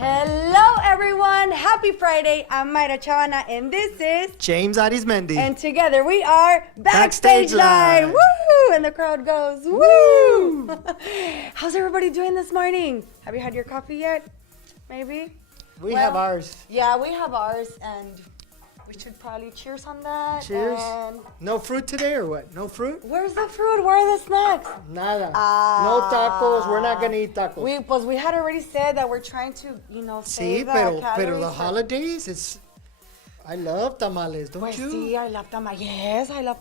Hello, everyone. Happy Friday. I'm Mayra Chavana, and this is James Arismendi. And together we are Backstage Live. Woo! And the crowd goes, woo! How's everybody doing this morning? Have you had your coffee yet? Maybe? We have ours. Yeah, we have ours, and we should probably cheers on that. Cheers. And No fruit today or what? No fruit? where's the fruit? Where are the snacks? Nada. No tacos. We're not going to eat tacos. We had already said that we're trying to, Sí, save the pero calories. the holidays, I love tamales, don't Pues you? sí, I love tamales. Yes, I love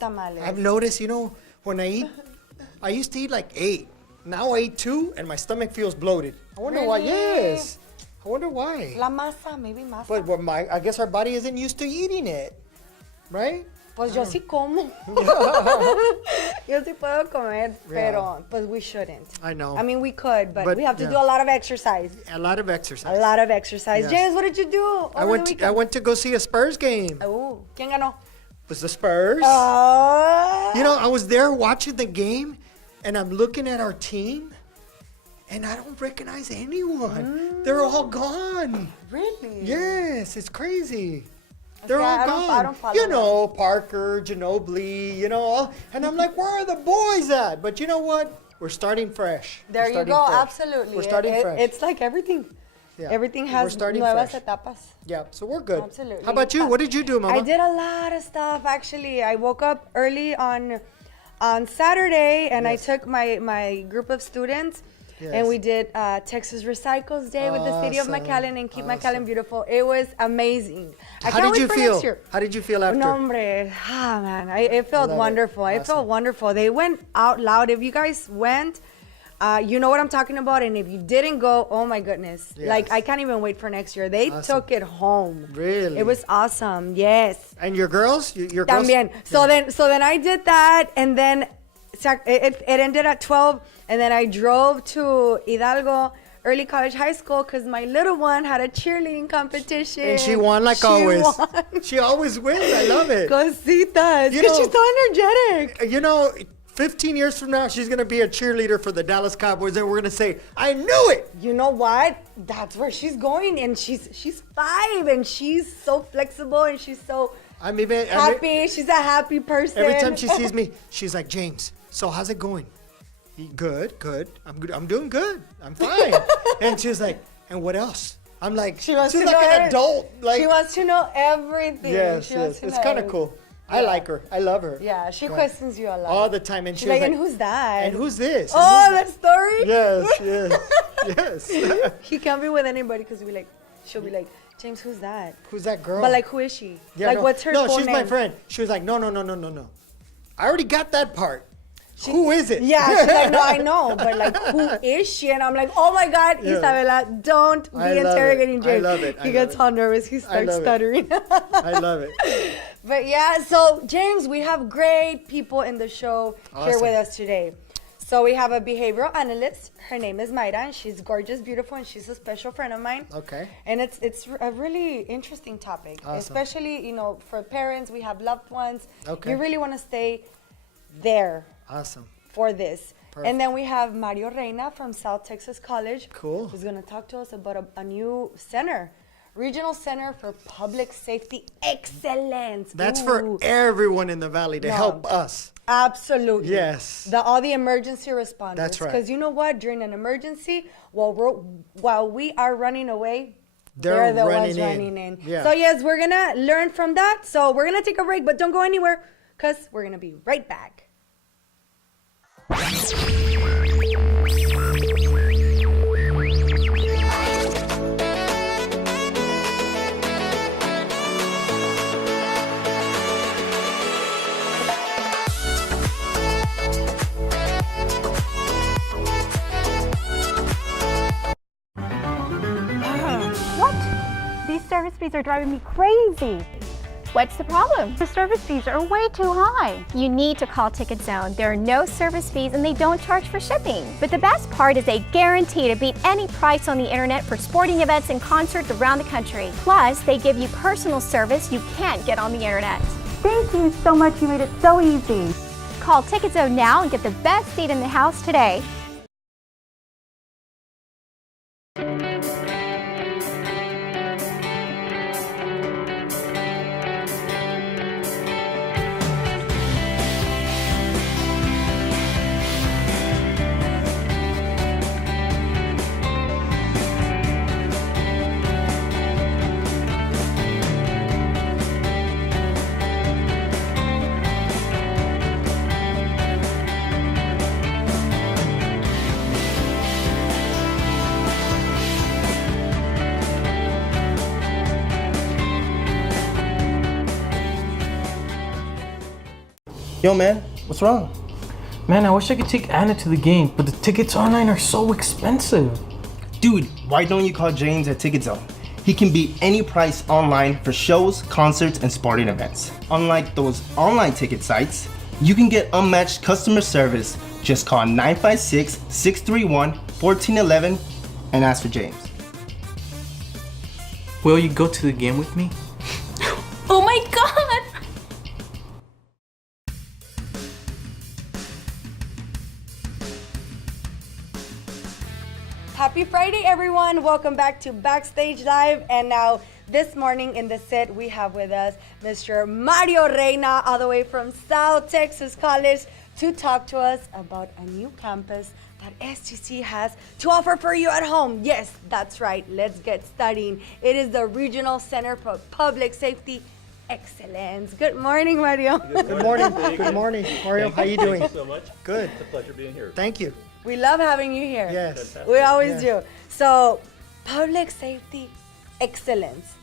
tamales. I've noticed, when I eat, I used to eat like 8. Now I eat 2 and my stomach feels bloated. I wonder why. Really? Yes. I wonder why. La masa, maybe masa. But I guess our body isn't used to eating it, right? Pues yo sí como. Yo sí puedo comer, pero pues we shouldn't. I know. I mean, we could, but we have to yeah. do a lot of exercise. A lot of exercise. A lot of exercise. Yes. James, what did you do I over the weekend? went to go see a Spurs game. Oh, ¿quién ganó? It was the Spurs. I was there watching the game, and I'm looking at our team, and I don't recognize anyone. They're all gone. Really? Yes, it's crazy. They're all I gone. don't follow them. Parker, Ginobili, and I'm like, where are the boys at? But you know what? We're starting fresh. There you go, absolutely. We're starting fresh. It's like everything. Yeah. Everything We're has starting nuevas fresh. etapas. Yeah, so we're good. Absolutely. How about you? What did you do, Mama? I did a lot of stuff, actually. I woke up early on Saturday, and I took my group of students, and we did Texas Recycles Day with the city of McAllen and Keep McAllen Beautiful. It was amazing. How did you feel? How did you feel after? No, hombre. Man. It felt wonderful. It felt wonderful. They went out loud. If you guys went, you know what I'm talking about. And if you didn't go, oh my goodness. Yes. Like, I can't even wait for next year. They took it home. Really? It was awesome. Yes. And your girls? Your girls? También. So then I did that, and then it ended at 12, and then I drove to Hidalgo Early College High School because my little one had a cheerleading competition. And she won like always. She always wins. I love it. Cositas. Because she's so energetic. 15 years from now, she's going to be a cheerleader for the Dallas Cowboys, and we're going to say, I knew it. You know what? That's where she's going, and she's 5, and she's so flexible, and she's so happy. She's a happy person. Every time she sees me, she's like, James, so how's it going? Good. I'm doing good. I'm fine. And she's like, and what else? I'm like, she's like an adult. Like, she wants to know everything. Yes. It's kind of cool. I like her. I love her. Yeah, she questions you a lot. All the time. And she's like, and who's that? And who's this? That story? Yes. He can't be with anybody because she'll be like, James, who's that? Who's that girl? But like, who is she? Yeah, what's her full No, she's name? my friend. She was like, no. I already got that part. Who is it? Yeah, she's like, no, I know, but like, who is she? And I'm like, oh my God, Isabella, don't be interrogating James. I love it. He gets all nervous. He starts stuttering. I love it. But yeah, so James, we have great people in the show here with us today. So we have a behavioral analyst. Her name is Mayra, and she's gorgeous, beautiful, and she's a special friend of mine. Okay. And it's a really interesting topic, especially, for parents. We have loved ones. Okay. You really want to stay there. Awesome. For this. Perfect. And then we have Reyna from South Texas College. Cool. Who's going to talk to us about a new center. Regional Center for Public Safety Excellence. That's for everyone in the Valley to help us. Absolutely. Yes. All the emergency responders. That's right. Because you know what? During an emergency, while we are running away, they're the ones running in. Yeah. So yes, we're going to learn from that. So we're going to take a break, but don't go anywhere because we're going to be right back. What? These service fees are driving me crazy. What's the problem? The service fees are way too high. You need to call Ticket Zone. There are no service fees and they don't charge for shipping. But the best part is they guarantee to beat any price on the internet for sporting events and concerts around the country. Plus, they give you personal service you can't get on the internet. Thank you so much. You made it so easy. Call Ticket Zone now and get the best seat in the house today. Yo, man, what's wrong? Man, I wish I could take Anna to the game, but the tickets online are so expensive. Dude, why don't you call James at Ticket Zone? He can beat any price online for shows, concerts, and sporting events. Unlike those online ticket sites, you can get unmatched customer service. Just call 956-631-1411 and ask for James. Will you go to the game with me? Oh my god! Happy Friday, everyone. Welcome back to Backstage Live. And now, this morning in the set, we have with us Mr. Mario Reyna, all the way from South Texas College, to talk to us about a new campus that STC has to offer for you at home. Yes, that's right. Let's get studying. It is the Regional Center for Public Safety Excellence. Good morning, Mario. Good morning. Good morning, Mario. How you doing? Thank you so much. Good. It's a pleasure being here. Thank you. We love having you here. Yes. We always Yeah. do. So, Public Safety Excellence.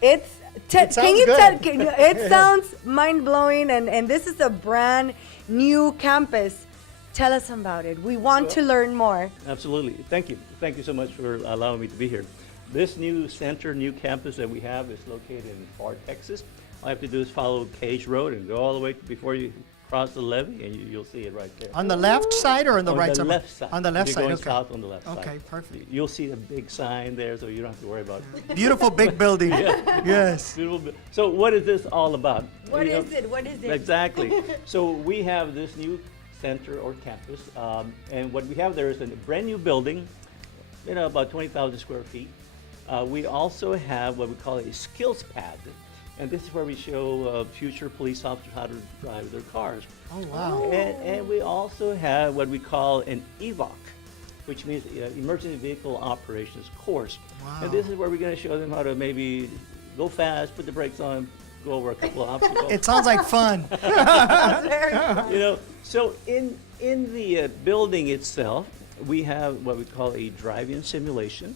It's It sounds can you good. tell? It sounds mind blowing, and this is a brand new campus. Tell us about it. We want to learn more. Absolutely. Thank you. Thank you so much for allowing me to be here. This new center, new campus that we have is located in Far, Texas. All you have to do is follow Cage Road and go all the way before you cross the levee, and you'll see it right there. On the left side or on the On right the side? left side. On the left You're side, going okay. south on the left side. Okay, perfect. You'll see a big sign there, so you don't have to worry about it. Beautiful big building. Yes. Beautiful. So what is this all about? What You know, is it? What is it? Exactly. So we have this new center or campus, and what we have there is a brand new building, about 20,000 square feet. We also have what we call a skills pad, and this is where we show future police officers how to drive their cars. Oh, wow. And we also have what we call an EVOC, which means Emergency Vehicle Operations course. Wow. And this is where we're going to show them how to maybe go fast, put the brakes on, go over a couple of obstacles. It sounds like fun. So in the building itself, we have what we call a driving simulation,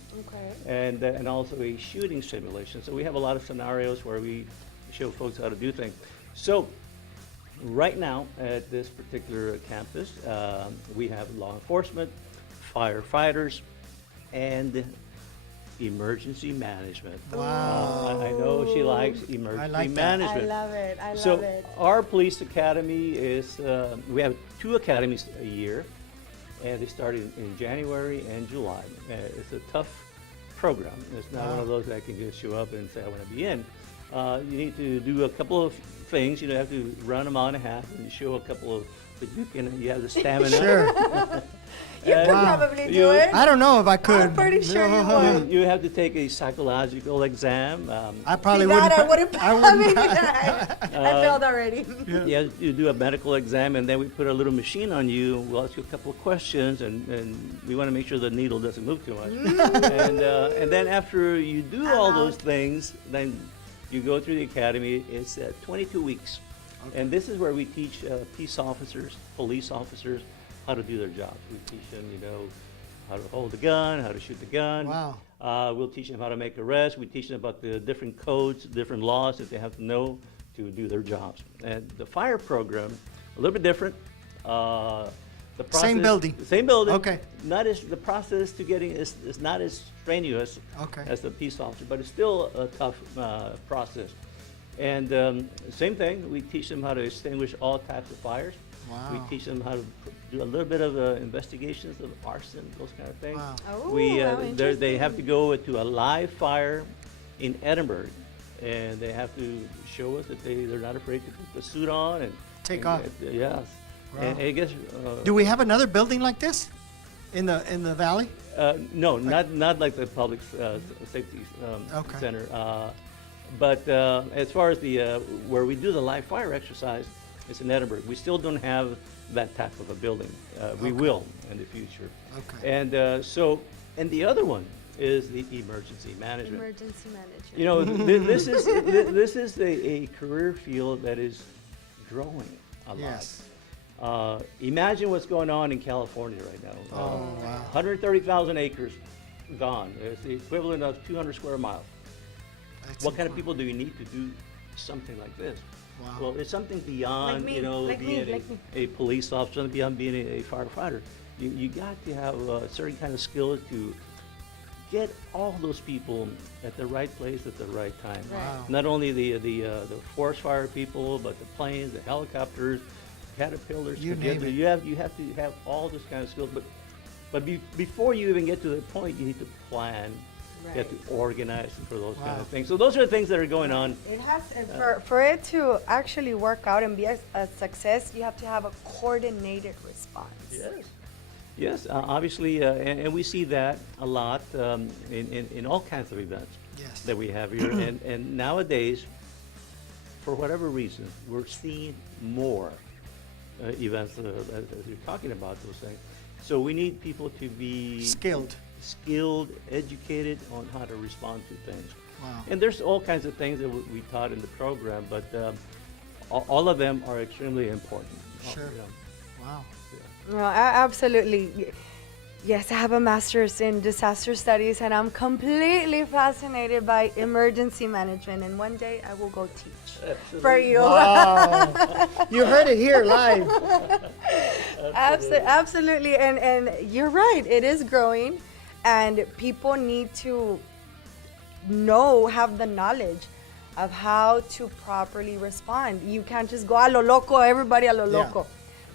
Okay. and also a shooting simulation. So we have a lot of scenarios where we show folks how to do things. So right now at this particular campus, we have law enforcement, firefighters, and emergency management. Wow. I know she likes emergency like that. management. I love it. I love So it. our police academy is, we have 2 academies a year, and they start in January and July. It's a tough program. It's not one of those that I can just show up and say, I want to be in. You need to do a couple of things. You have to run a mile and a half and show a couple of, that you have the stamina. Sure. You could Wow. probably do You- it. I don't know if I could. I'm pretty sure you would. You have to take a psychological exam. I probably See, that wouldn't. I wouldn't. I failed already. You do a medical exam, and then we put a little machine on you. We'll ask you a couple of questions, and we want to make sure the needle doesn't move too much. And then after you do all those things, then you go through the academy. It's 22 weeks. And this is where we teach peace officers, police officers, how to do their jobs. We teach them, how to hold the gun, how to shoot the gun. Wow. We'll teach them how to make arrests. We teach them about the different codes, different laws that they have to know to do their jobs. And the fire program, a little bit different. The process, Same building. Same building. Okay. Not as the process to getting is not as strenuous Okay. as the peace officer, but it's still a tough process. And same thing, we teach them how to extinguish all types of fires. Wow. We teach them how to do a little bit of investigations of arson, those kind of things. Wow. Oh, We, how they have to go to a live fire in Edinburgh, and they have to show us that they're not afraid to put the suit on and Take and, off. Yes. Wow. And I guess. Do we have another building like this in the valley? No, not like the public safety Okay. center. But as far as the where we do the live fire exercise, it's in Edinburgh. We still don't have that type of a building. We will in the future. Okay. And and the other one is the emergency management. Emergency management. You know, this is a career field that is growing a lot. Yes. Imagine what's going on in California right now. Oh, wow. 130,000 acres gone. It's the equivalent of 200 square miles. That's What kind of people do you need to do something like this? Well, it's something beyond, me, you know, like me, being like me. a police officer, something beyond being a firefighter. You got to have a certain kind of skill to get all those people at the right place at the right time. Wow. Not only the forest fire people, but the planes, the helicopters, caterpillars. You name it. You have to have all this kind of skills. But before you even get to the point, you need to plan. You have to organize for those kind of things. So those are the things that are going on. It has, and for it to actually work out and be a success, you have to have a coordinated response. Yes, obviously, and we see that a lot in all kinds of events that we have here. and nowadays, for whatever reason, we're seeing more events as you're talking about those things. So we need people to be skilled, educated on how to respond to things. Wow. And there's all kinds of things that we taught in the program, but all of them are extremely important. Sure. Wow. No, absolutely. Yes, I have a master's in disaster studies, and I'm completely fascinated by emergency management. And one day I will go teach for you. Wow. You heard it here live. Absolutely, and you're right. It is growing, and people need to have the knowledge of how to properly respond. You can't just go a lo loco, everybody a lo loco.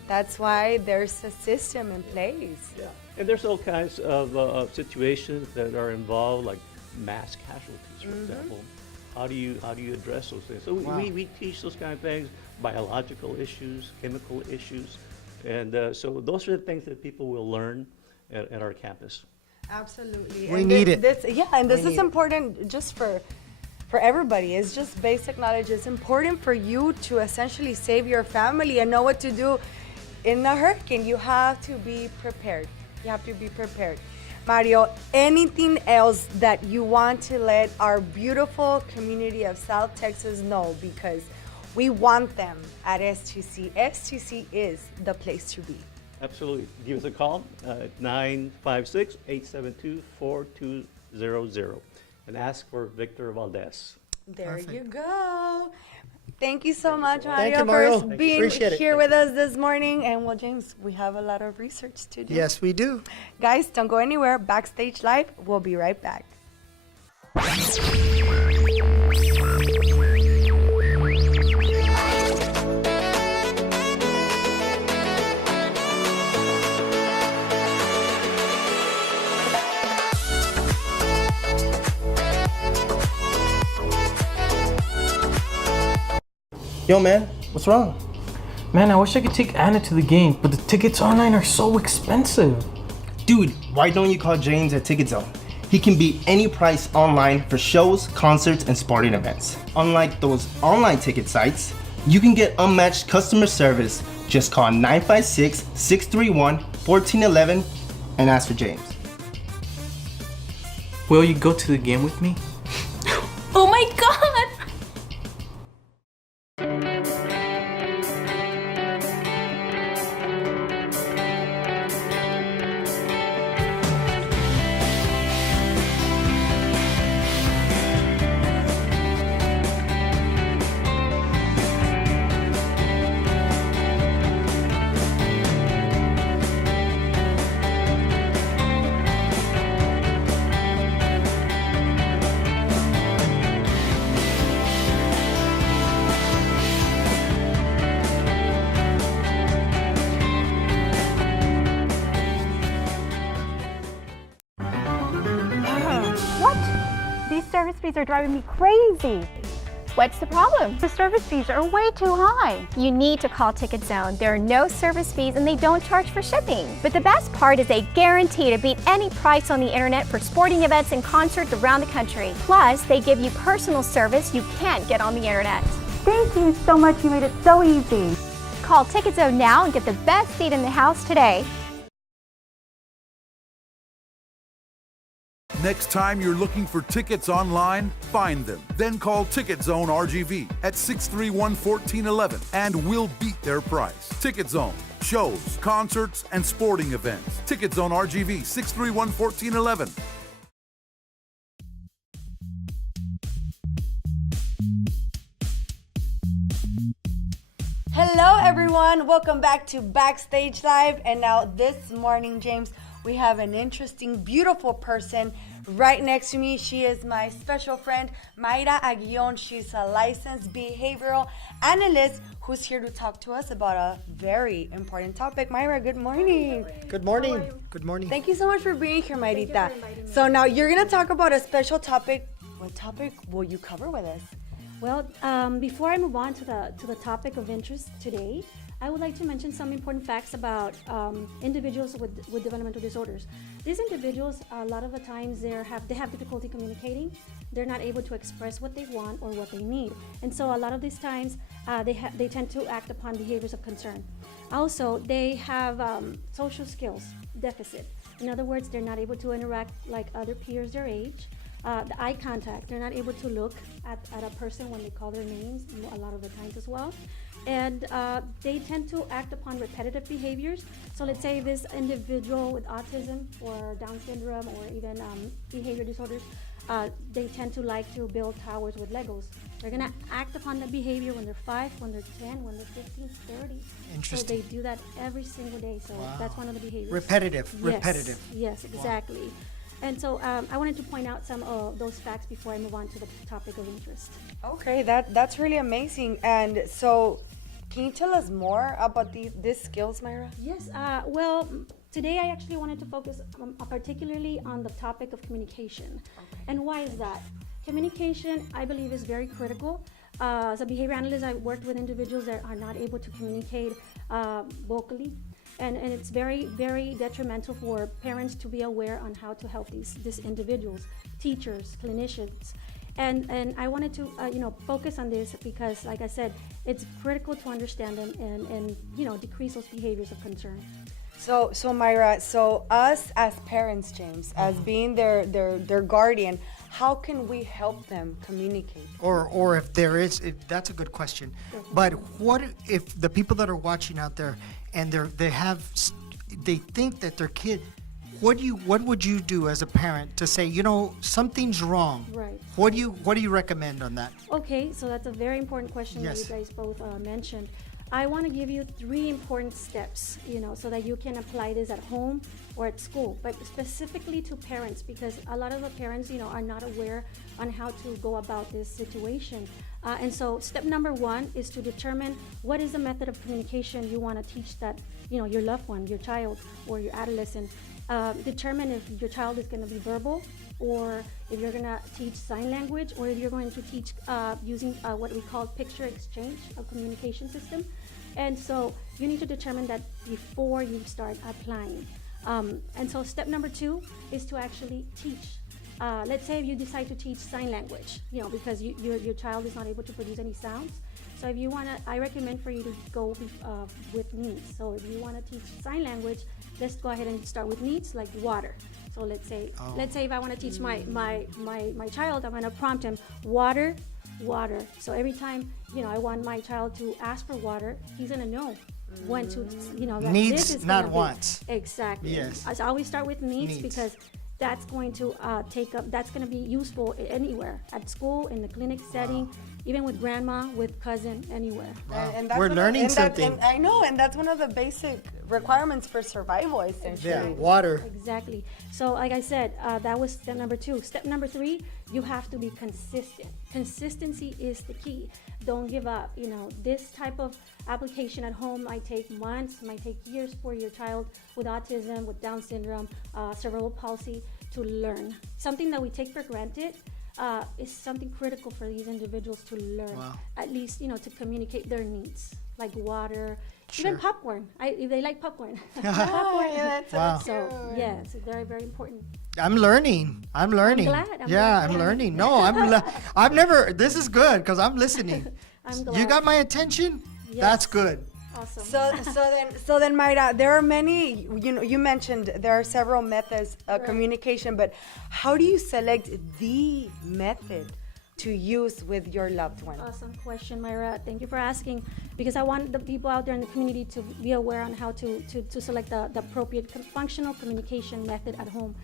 That's why there's a system in place. Yeah, and there's all kinds of situations that are involved, like mass casualties, for example. How do you address those things? So we teach those kind of things, biological issues, chemical issues, and so those are the things that people will learn at our campus. Absolutely. We need it. And this is important just for everybody. It's just basic knowledge. It's important for you to essentially save your family and know what to do in a hurricane. You have to be prepared. Mario, anything else that you want to let our beautiful community of South Texas know? Because we want them at STC. STC is the place to be. Absolutely. Give us a call at 956-872-4200 and ask for Victor Valdez. There you go. Thank you so much, Mario, you, Mario. for being Appreciate it. here with us this morning. And well, James, we have a lot of research to do. Yes, we do. Guys, don't go anywhere. Backstage Live. We'll be right back. Yo, man, what's wrong? Man, I wish I could take Anna to the game, but the tickets online are so expensive. Dude, why don't you call James at Ticket Zone? He can beat any price online for shows, concerts, and sporting events. Unlike those online ticket sites, you can get unmatched customer service. Just call 956-631-1411 and ask for James. Will you go to the game with me? Oh my god! These service fees are driving me crazy. What's the problem? The service fees are way too high. You need to call Ticket Zone. There are no service fees and they don't charge for shipping. But the best part is they guarantee to beat any price on the internet for sporting events and concerts around the country. Plus, they give you personal service you can't get on the internet. Thank you so much. You made it so easy. Call Ticket Zone now and get the best seat in the house today. Next time you're looking for tickets online, find them. Then call Ticket Zone RGV at 631-1411 and we'll beat their price. Ticket Zone, shows, concerts, and sporting events. Ticket Zone RGV 631-1411. Hello, everyone. Welcome back to Backstage Live. And now this morning, James, we have an interesting, beautiful person right next to me. She is my special friend, Mayra Aguillon. She's a licensed behavioral analyst who's here to talk to us about a very important topic. Mayra, good morning. Good morning. Good morning. Thank you so much for being here, Mayrita. So now you're going to talk about a special topic. What topic will you cover with us? Well, before I move on to the topic of interest today, I would like to mention some important facts about individuals with developmental disorders. These individuals, a lot of the times, they have difficulty communicating. They're not able to express what they want or what they need, and so a lot of these times they tend to act upon behaviors of concern. Also, they have social skills deficit. In other words, they're not able to interact like other peers their age. The eye contact, they're not able to look at a person when they call their names a lot of the times as well. And they tend to act upon repetitive behaviors. So let's say this individual with autism or Down syndrome or even behavior disorders, they tend to like to build towers with Legos. They're gonna act upon that behavior when they're 5, when they're 10, when they're 15, 30. Interesting. So they do that every single day. So that's one of the behaviors. Repetitive. Yes, exactly. Wow. And so I wanted to point out some of those facts before I move on to the topic of interest. Okay, that's really amazing. And so, can you tell us more about these skills, Mayra? Yes. Well, today I actually wanted to focus particularly on the topic of communication. Okay. And why is that? Communication, I believe, is very critical. As a behavior analyst, I worked with individuals that are not able to communicate vocally. And it's very, very detrimental for parents to be aware on how to help these individuals, teachers, clinicians. And I wanted to focus on this because, like I said, it's critical to understand them and decrease those behaviors of concern. So Mayra, so us as parents, James, as being their guardian, how can we help them communicate? Or if there is, that's a good question. But what if the people that are watching out there and they think that their kid, what would you do as a parent to say, something's wrong? Right. What do you recommend on that? Okay, so that's a very important question that you guys both mentioned. I want to give you 3 important steps, so that you can apply this at home or at school, but specifically to parents, because a lot of the parents, are not aware on how to go about this situation. And so step number 1 is to determine what is the method of communication you want to teach that, your loved one, your child, or your adolescent. Determine if your child is going to be verbal, or if you're going to teach sign language, or if you're going to teach using what we call picture exchange, a communication system. And so you need to determine that before you start applying. And so step number 2 is to actually teach. Let's say if you decide to teach sign language, because your child is not able to produce any sounds. So if you want to, I recommend for you to go with needs. So if you want to teach sign language, let's go ahead and start with needs like water. So let's say if I want to teach my child, I'm going to prompt him water. So every time I want my child to ask for water, he's going to know when to that needs, this is not wants. Exactly. Yes. I always start with needs because that's going to that's going to be useful anywhere, at school, in the clinic setting, even with grandma, with cousin, anywhere. Wow. And that's We're learning something. I know, and that's one of the basic requirements for survival, essentially. Yeah, water. Exactly. So like I said, that was step number 2. Step number 3, you have to be consistent. Consistency is the key. Don't give up. This type of application at home might take months, might take years for your child with autism, with Down syndrome, cerebral palsy to learn. Something that we take for granted is something critical for these individuals to learn. Wow. At least, to communicate their needs, like water, Sure. even popcorn. If they like popcorn. Popcorn, that's Wow. So yes, it's very, very important. I'm learning. I'm learning. glad. I'm learning. No, I've never. This is good because I'm listening. I'm glad. You got my attention. Yes. That's good. Awesome. So then, Mayra, there are many. You mentioned there are several methods of communication, but how do you select the method to use with your loved one? Awesome question, Mayra. Thank you for asking, because I want the people out there in the community to be aware on how to select the appropriate functional communication method at home.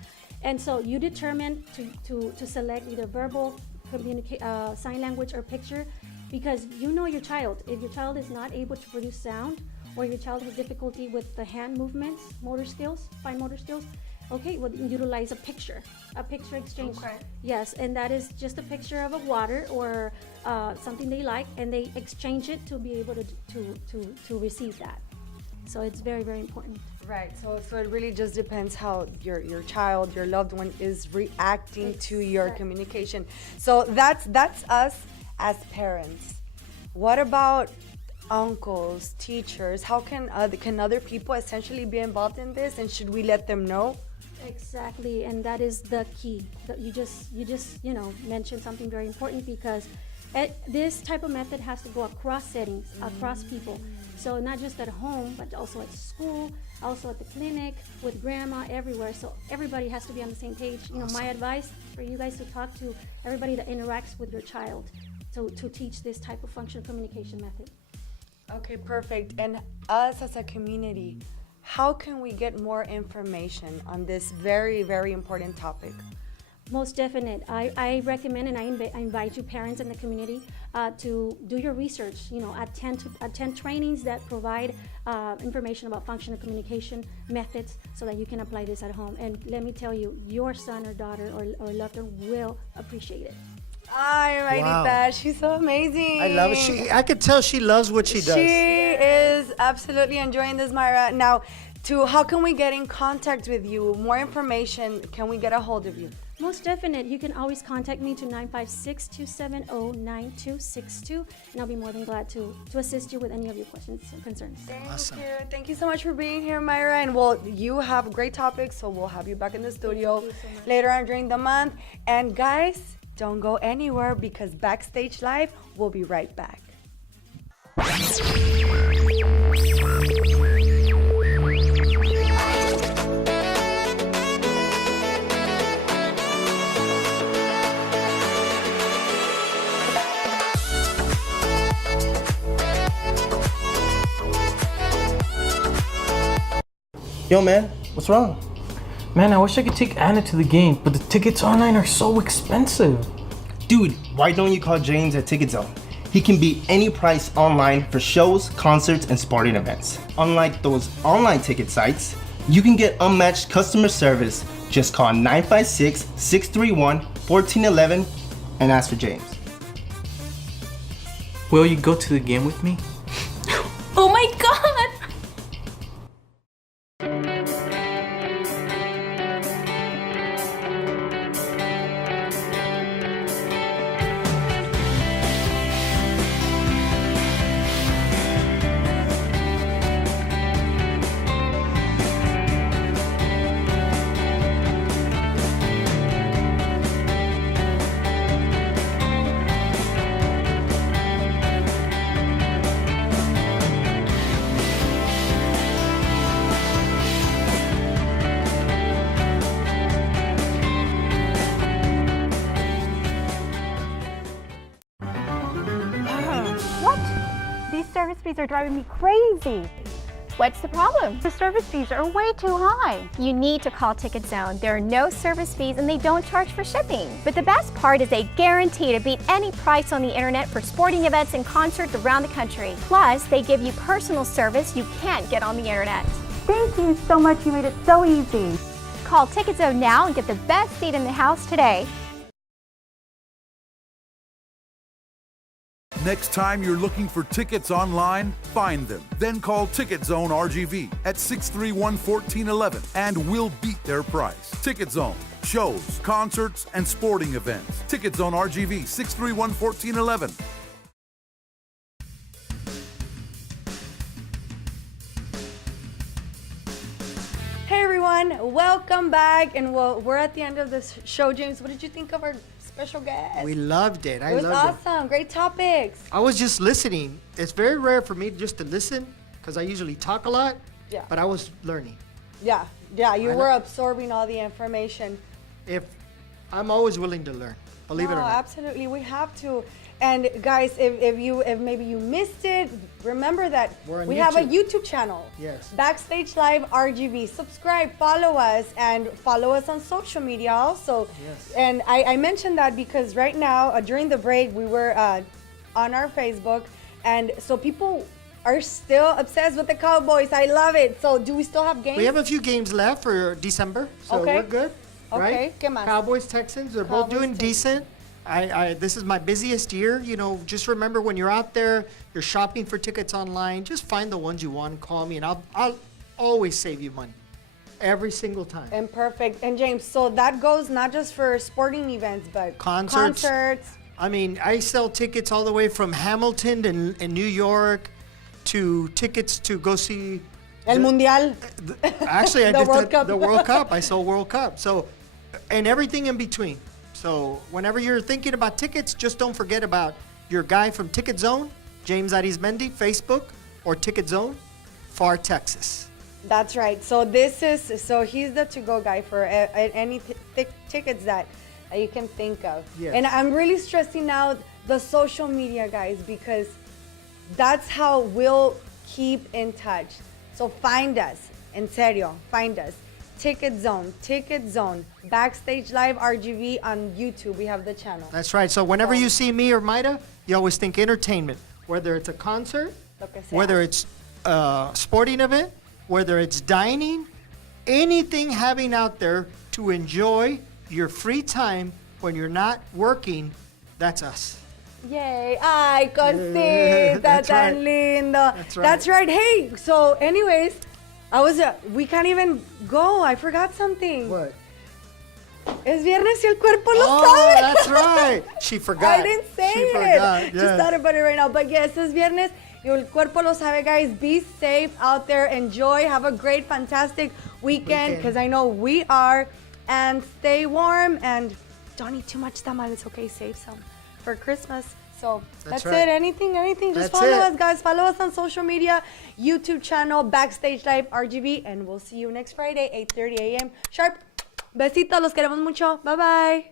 And so you determine to select either verbal, sign language, or picture. because you know your child. If your child is not able to produce sound, or your child has difficulty with the hand movements, motor skills, fine motor skills, okay, well, utilize a picture exchange. Okay. Yes, and that is just a picture of a water or something they like, and they exchange it to be able to receive that. So it's very, very important. Right. So it really just depends how your child, your loved one is reacting to your communication. So that's us as parents. What about uncles, teachers? How can other people essentially be involved in this, and should we let them know? Exactly, and that is the key. You just mentioned something very important, because this type of method has to go across settings, across people. So not just at home, but also at school, also at the clinic, with grandma, everywhere. So everybody has to be on the same page. My advice for you guys to talk to everybody that interacts with your child to teach this type of functional communication method. Okay, perfect. And us as a community, how can we get more information on this very, very important topic? Most definite. I recommend and I invite you, parents in the community, to do your research. Attend trainings that provide information about functional communication methods, so that you can apply this at home. And let me tell you, your son or daughter or loved one will appreciate it. Ay, Wow. Mayrita, she's so amazing. I love it. I could tell she loves what she does. She is absolutely enjoying this, Mayra. Now, how can we get in contact with you? More information, can we get a hold of you? Most definite. You can always contact me to 956-270-9262, and I'll be more than glad to assist you with any of your questions and concerns. Thank you. Thank you so much for being here, Mayra. And you have great topics, so we'll have you back in the studio later on during the month. And guys, don't go anywhere, because Backstage Live will be right back. Yo, man, what's wrong? Man, I wish I could take Anna to the game, but the tickets online are so expensive. Dude, why don't you call James at Ticket Zone? He can beat any price online for shows, concerts, and sporting events. Unlike those online ticket sites, you can get unmatched customer service. Just call 956-631-1411 and ask for James. Will you go to the game with me? Oh my god! Service fees are driving me crazy. What's the problem? The service fees are way too high. You need to call Ticket Zone. There are no service fees and they don't charge for shipping. But the best part is they guarantee to beat any price on the internet for sporting events and concerts around the country. Plus, they give you personal service you can't get on the internet. Thank you so much. You made it so easy. Call Ticket Zone now and get the best seat in the house today. Next time you're looking for tickets online, find them. Then call Ticket Zone RGV at 631-1411 and we'll beat their price. Ticket Zone, shows, concerts, and sporting events. Ticket Zone RGV 631-1411. Hey everyone, welcome back. And we're at the end of this show. James, what did you think of our special guest? We loved it. It was awesome. Great topics. I was just listening. It's very rare for me just to listen, because I usually talk a lot. Yeah. But I was learning. Yeah, you were absorbing all the information. I'm always willing to learn, believe it or not. Absolutely, we have to. And guys, if maybe you missed it, remember that we have a YouTube channel. Yes. Backstage Live RGV. Subscribe, follow us, and follow us on social media also. Yes. And I mentioned that because right now, during the break, we were on our Facebook. And so people are still obsessed with the Cowboys. I love it. So do we still have games? We have a few games left for December, so Okay. we're good. Right? Okay, ¿qué más? Cowboys, Texans, they're both Cowboys, doing decent. This is my busiest year. You know, just remember when you're out there, you're shopping for tickets online, just find the ones you want, call me, and I'll always save you money. Every single time. And perfect. And James, so that goes not just for sporting events, but concerts. I mean, I sell tickets all the way from Hamilton in New York to tickets to go see El Mundial. Actually, I The did World Cup. the World Cup. I sold World Cup. So, and everything in between. So, whenever you're thinking about tickets, just don't forget about your guy from Ticket Zone, James Arizmendi, Facebook, or Ticket Zone, Far Texas. That's right. So he's the to-go guy for any tickets that you can think of. Yes. And I'm really stressing out the social media, guys, because that's how we'll keep in touch. So find us, en serio, find us. Ticket Zone, Backstage Live RGV on YouTube. We have the channel. That's right. So whenever you see me or Mayra, you always think entertainment, whether it's a concert, Lo que sea. whether it's a sporting event, whether it's dining, anything having out there to enjoy your free time when you're not working, that's us. Yay. Ay, cosita, That's tan right. lindo. That's right. That's right. Hey, so anyways, we can't even go. I forgot something. What? Es viernes y el cuerpo lo Oh, sabe. that's right. She forgot. I didn't say she it. Forgot. Just Yes. thought about it right now. But yes, es viernes y el cuerpo lo sabe, guys. Be safe out there. Enjoy. Have a great, fantastic weekend, because I know we are. And stay warm and don't eat too much tamal. It's okay. Save some for Christmas. So that's right. it. Anything. Just That's follow it. us, guys. Follow us on social media, YouTube channel, Backstage Live RGB, and we'll see you next Friday, 8:30 a.m. sharp. Besitos. Los queremos mucho. Bye bye.